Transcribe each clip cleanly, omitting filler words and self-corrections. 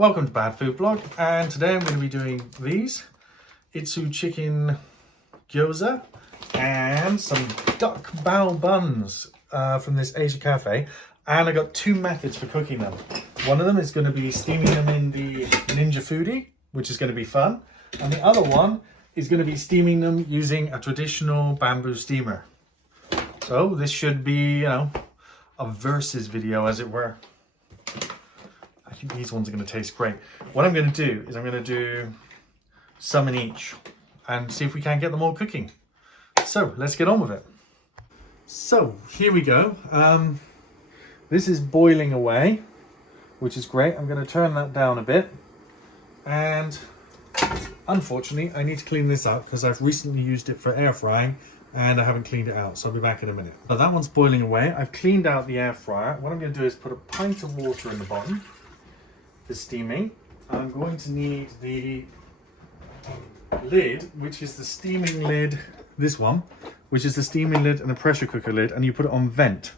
Welcome to Bad Food Blog, and today I'm going to be doing these itzu chicken gyoza and some duck bao buns from this Asia cafe. And I got two methods for cooking them. One of them is going to be steaming them in the Ninja Foodi, which is going to be fun. And the other one is going to be steaming them using a traditional bamboo steamer. So this should be, a versus video, as it were. I think these ones are going to taste great. What I'm going to do is I'm going to do some in each and see if we can get them all cooking. So let's get on with it. So here we go. This is boiling away, which is great. I'm going to turn that down a bit. And unfortunately, I need to clean this up because I've recently used it for air frying and I haven't cleaned it out. So I'll be back in a minute. But that one's boiling away. I've cleaned out the air fryer. What I'm going to do is put a pint of water in the bottom for steaming. I'm going to need the lid, which is the steaming lid, this one, which is the steaming lid and the pressure cooker lid, and you put it on vent,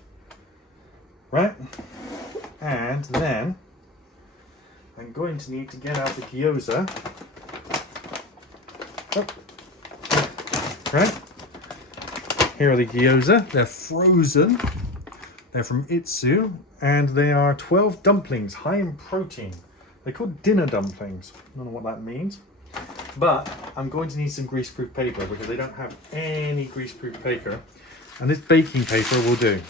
right? And then I'm going to need to get out the gyoza. Right? Here are the gyoza. They're frozen. They're from Itzu, and they are 12 dumplings, high in protein. They're called dinner dumplings. I don't know what that means. But I'm going to need some greaseproof paper because they don't have any greaseproof paper. And this baking paper will do.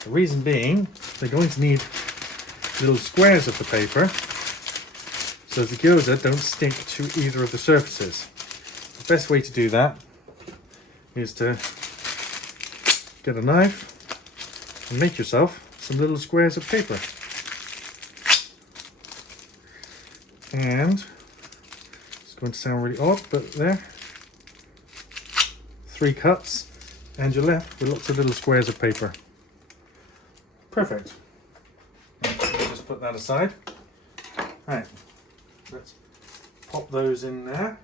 The reason being, they're going to need little squares of the paper so the gyoza don't stick to either of the surfaces. The best way to do that is to get a knife and make yourself some little squares of paper. And it's going to sound really odd, but there, 3 cuts, and you're left with lots of little squares of paper. Perfect. We'll just put that aside. Right, let's pop those in there,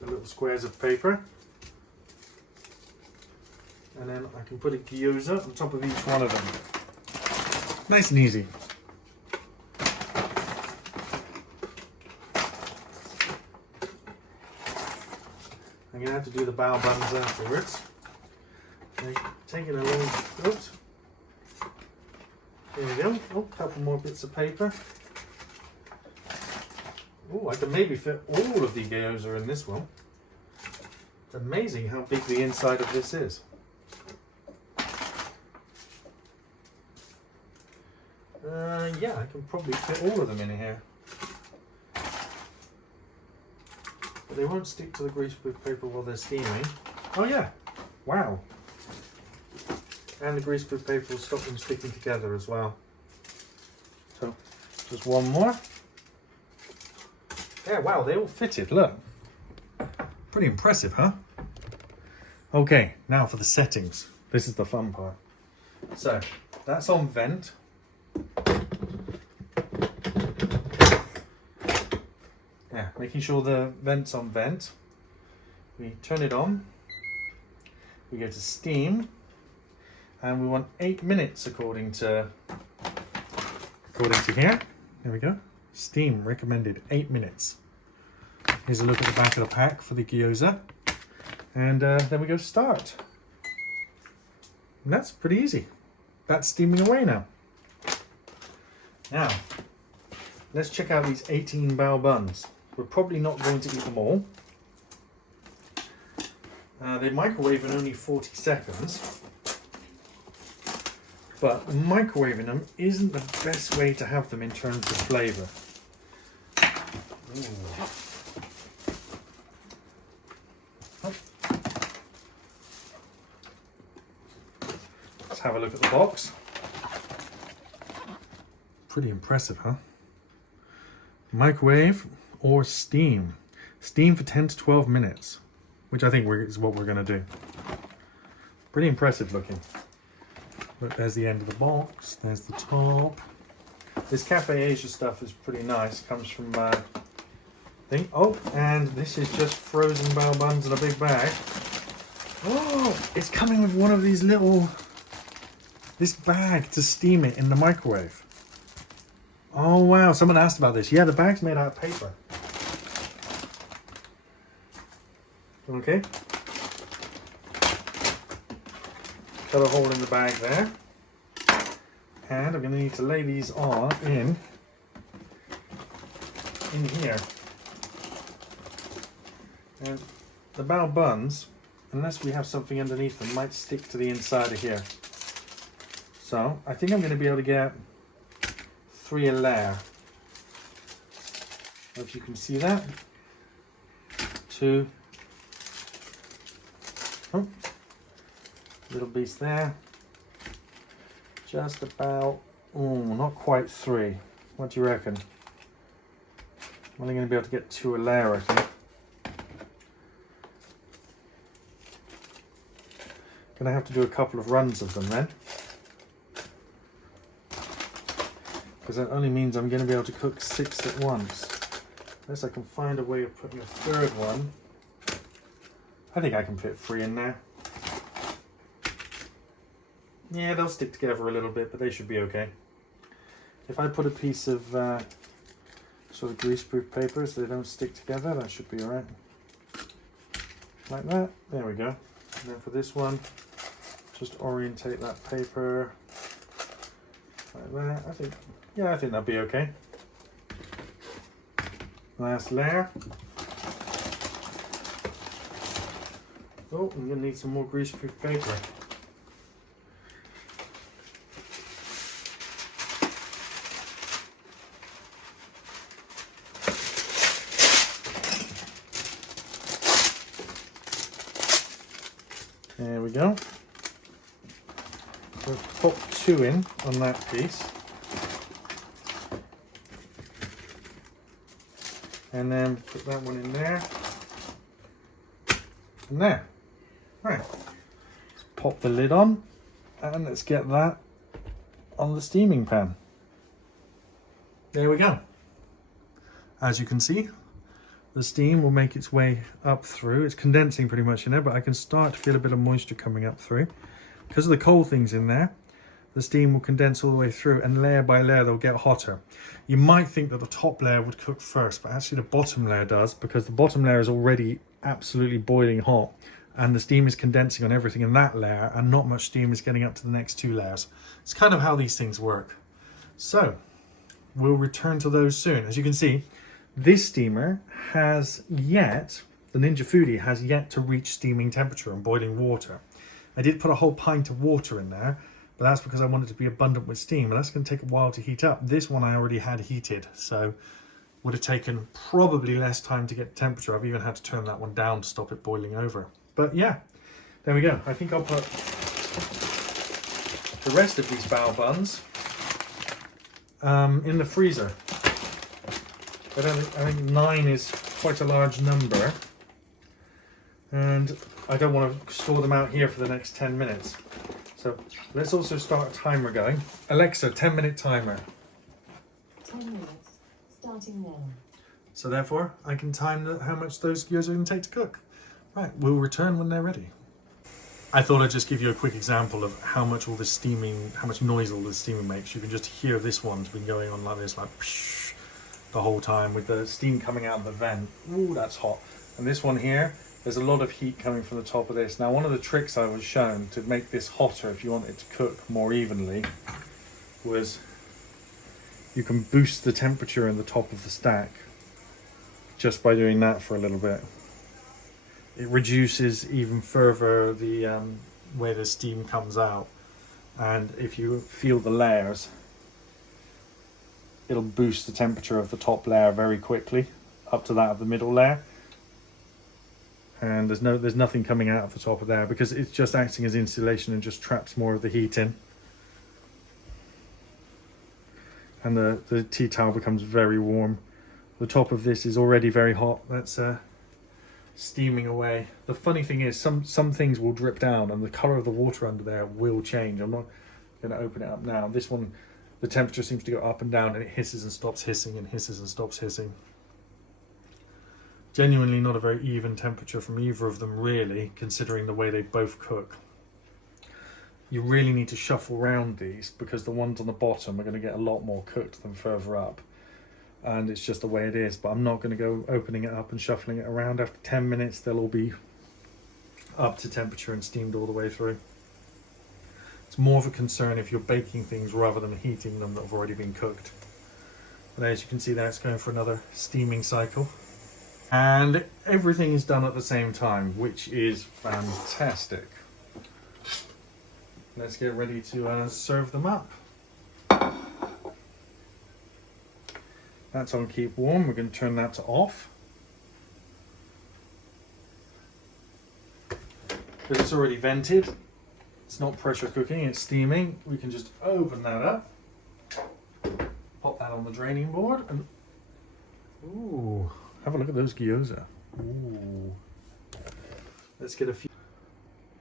the little squares of paper. And then I can put a gyoza on top of each one of them. Nice and easy. I'm going to have to do the bao buns afterwards. Taking a little, oops. There we go. Oh, a couple more bits of paper. Oh, I can maybe fit all of the gyoza in this one. It's amazing how big the inside of this is. Yeah, I can probably fit all of them in here. But they won't stick to the greaseproof paper while they're steaming. Oh yeah, wow. And the greaseproof paper will stop them sticking together as well. So, just one more. Yeah, wow, they all fitted, look. Pretty impressive, huh? Okay, now for the settings. This is the fun part. So, that's on vent. Yeah, making sure the vent's on vent. We turn it on. We go to steam. And we want 8 minutes according to here. There we go. Steam recommended 8 minutes. Here's a look at the back of the pack for the gyoza. And then we go start. And that's pretty easy. That's steaming away now. Now, let's check out these 18 bao buns. We're probably not going to eat them all. They microwave in only 40 seconds. But microwaving them isn't the best way to have them in terms of flavour. Let's have a look at the box. Pretty impressive, huh? Microwave or steam. Steam for 10 to 12 minutes, which I think is what we're going to do. Pretty impressive looking. But there's the end of the box, there's the top. This Cafe Asia stuff is pretty nice. Comes from thing. Oh, and this is just frozen bao buns in a big bag. Oh, it's coming with one of these little, this bag to steam it in the microwave. Oh wow, someone asked about this. Yeah, the bag's made out of paper. Okay. Cut a hole in the bag there. And I'm going to need to lay these on in here. And the Bao Buns, unless we have something underneath them, might stick to the inside of here. So I think I'm going to be able to get 3 a layer. If you can see that. 2. Oh, little piece there. Just about, oh, not quite 3. What do you reckon? I'm only going to be able to get 2 a layer, I think. Gonna have to do a couple of runs of them then, because that only means I'm going to be able to cook 6 at once. Unless I can find a way of putting a 3rd one. I think I can fit 3 in there. Yeah, they'll stick together a little bit, but they should be okay. If I put a piece of sort of greaseproof paper so they don't stick together, that should be alright. Like that. There we go. And then for this one, just orientate that paper like that. I think that'll be okay. Last layer. Oh, I'm gonna need some more greaseproof paper. There we go. We'll pop 2 in on that piece. And then put that one in there. And there. Right. Let's pop the lid on. And let's get that on the steaming pan. There we go. As you can see, the steam will make its way up through. It's condensing pretty much in there, but I can start to feel a bit of moisture coming up through. Because of the cold things in there, the steam will condense all the way through, and layer by layer they'll get hotter. You might think that the top layer would cook first, but actually the bottom layer does, because the bottom layer is already absolutely boiling hot, and the steam is condensing on everything in that layer, and not much steam is getting up to the next 2 layers. It's kind of how these things work. So, we'll return to those soon. As you can see, this steamer has yet, the Ninja Foodi has yet to reach steaming temperature and boiling water. I did put a whole pint of water in there, but that's because I wanted to be abundant with steam, and that's going to take a while to heat up. This one I already had heated, so would have taken probably less time to get temperature. I've even had to turn that one down to stop it boiling over. But yeah, there we go. I think I'll put the rest of these Bao Buns in the freezer. I think 9 is quite a large number, and I don't want to store them out here for the next 10 minutes. So let's also start a timer going. Alexa, 10-minute timer. 10 minutes, starting now. So therefore, I can time how much those gyoza are going to take to cook. Right, we'll return when they're ready. I thought I'd just give you a quick example of how much all this steaming, how much noise all this steaming makes. You can just hear this one's been going on like this, like psh, the whole time with the steam coming out of the vent. Ooh, that's hot. And this one here, there's a lot of heat coming from the top of this. Now, one of the tricks I was shown to make this hotter, if you want it to cook more evenly, was you can boost the temperature in the top of the stack just by doing that for a little bit. It reduces even further the way the steam comes out, and if you feel the layers, it'll boost the temperature of the top layer very quickly up to that of the middle layer. And there's nothing coming out of the top of there because it's just acting as insulation and just traps more of the heat in. And the tea towel becomes very warm. The top of this is already very hot. That's steaming away. The funny thing is some things will drip down and the color of the water under there will change. I'm not going to open it up now. This one, the temperature seems to go up and down, and it hisses and stops hissing and hisses and stops hissing. Genuinely not a very even temperature from either of them really, considering the way they both cook. you really need to shuffle around these because the ones on the bottom are going to get a lot more cooked than further up. And it's just the way it is. But I'm not going to go opening it up and shuffling it around. After 10 minutes, they'll all be up to temperature and steamed all the way through. It's more of a concern if you're baking things rather than heating them that have already been cooked. But as you can see there, it's going for another steaming cycle. And everything is done at the same time, which is fantastic. Let's get ready to serve them up. That's on keep warm. We're going to turn that to off. Because it's already vented. It's not pressure cooking, it's steaming. We can just open that up. Pop that on the draining board. And ooh, have a look at those gyoza. Ooh. Let's get a few.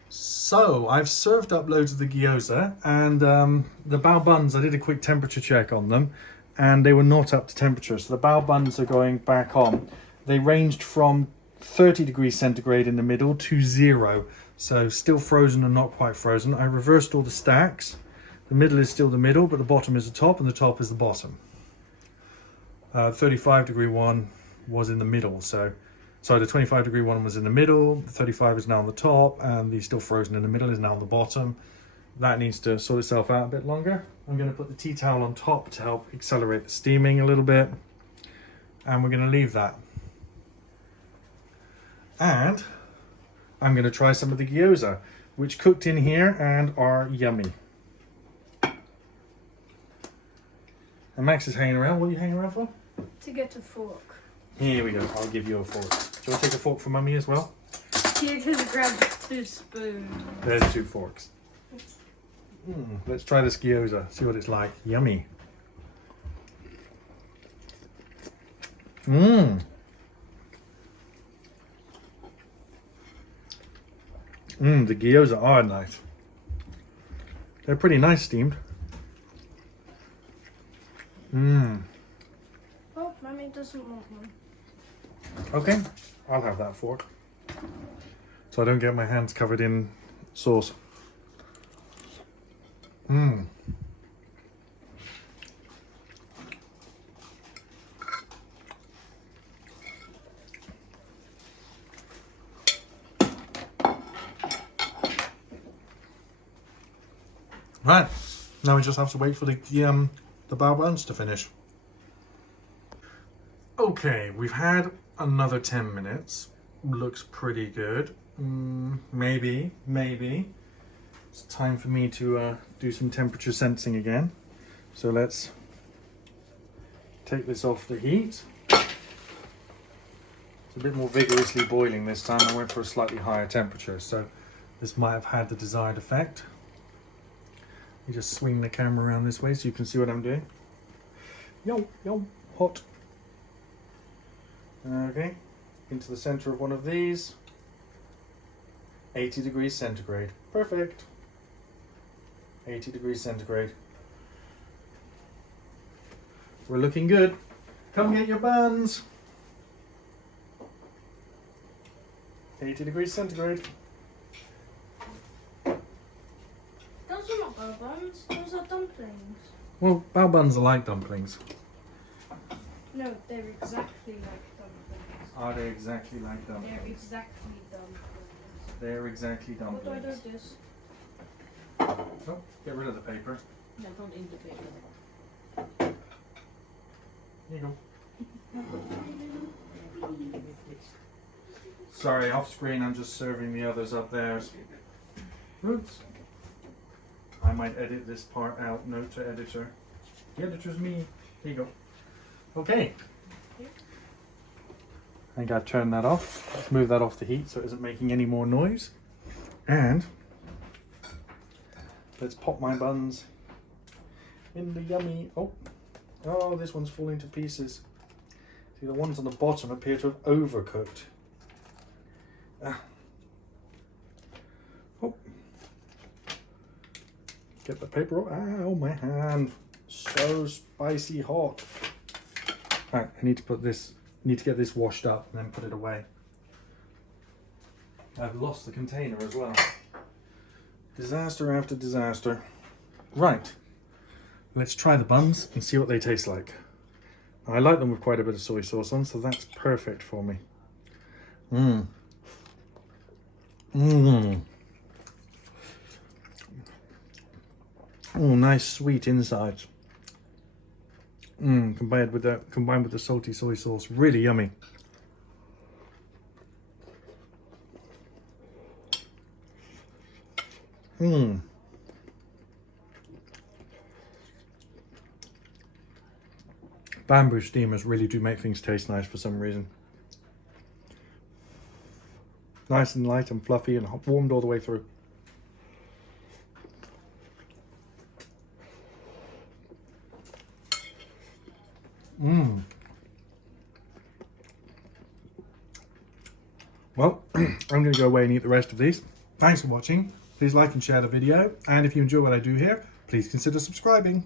So I've served up loads of the gyoza, and the bao buns, I did a quick temperature check on them. And they were not up to temperature. So the bao buns are going back on. They ranged from 30 degrees centigrade in the middle to 0. So still frozen and not quite frozen. I reversed all the stacks. The middle is still the middle, but the bottom is the top and the top is the bottom. 35 degree one was in the middle. So the 25 degree one was in the middle. The 35 is now on the top, and the still frozen in the middle is now on the bottom. That needs to sort itself out a bit longer. I'm going to put the tea towel on top to help accelerate the steaming a little bit. And we're going to leave that. And I'm going to try some of the gyoza, which cooked in here and are yummy. And Max is hanging around. What are you hanging around for? To get a fork. Here we go. I'll give you a fork. Do you want to take a fork for Mummy as well? You can grab 2 spoons. There's 2 forks. Let's try this gyoza, see what it's like. Yummy. The gyoza are nice. They're pretty nice steamed. Oh, Mummy doesn't want one. Okay, I'll have that fork. So I don't get my hands covered in sauce. Right, now we just have to wait for the bao buns to finish. Okay, we've had another 10 minutes. Looks pretty good. Maybe. It's time for me to do some temperature sensing again. So let's take this off the heat. It's a bit more vigorously boiling this time. I went for a slightly higher temperature, so this might have had the desired effect. You just swing the camera around this way so you can see what I'm doing. Yo, hot. Okay, into the center of one of these. 80 degrees centigrade. Perfect. 80 degrees centigrade. We're looking good. Come get your buns. 80 degrees centigrade. Those are not bao buns, those are dumplings. Well, bao buns are like dumplings. No, they're exactly like dumplings. Are they exactly like dumplings? They're exactly dumplings. They're exactly What do I dumplings. do this? Oh, get rid of the paper. No, don't eat the paper. Here you go. Sorry, off screen I'm just serving the others up there. Oops. I might edit this part out. Note to editor. The editor's me. Here you go. Okay. I gotta turn that off. Let's move that off the heat so it isn't making any more noise. And let's pop my buns in the yummy. Oh, this one's falling to pieces. See, the ones on the bottom appear to have overcooked. Oh. Get the paper off. Ow, my hand. So spicy hot. Right, I need to put this, get this washed up and then put it away. I've lost the container as well. Disaster after disaster. Right, let's try the buns and see what they taste like. I like them with quite a bit of soy sauce on, so that's perfect for me. Mmm. Mmm. Oh, nice sweet insides. Mmm, combined with the salty soy sauce, really yummy. Mmm. Bamboo steamers really do make things taste nice for some reason. Nice and light and fluffy and warmed all the way through. Mmm. Well, I'm going to go away and eat the rest of these. Thanks for watching. Please like and share the video. And if you enjoy what I do here, please consider subscribing.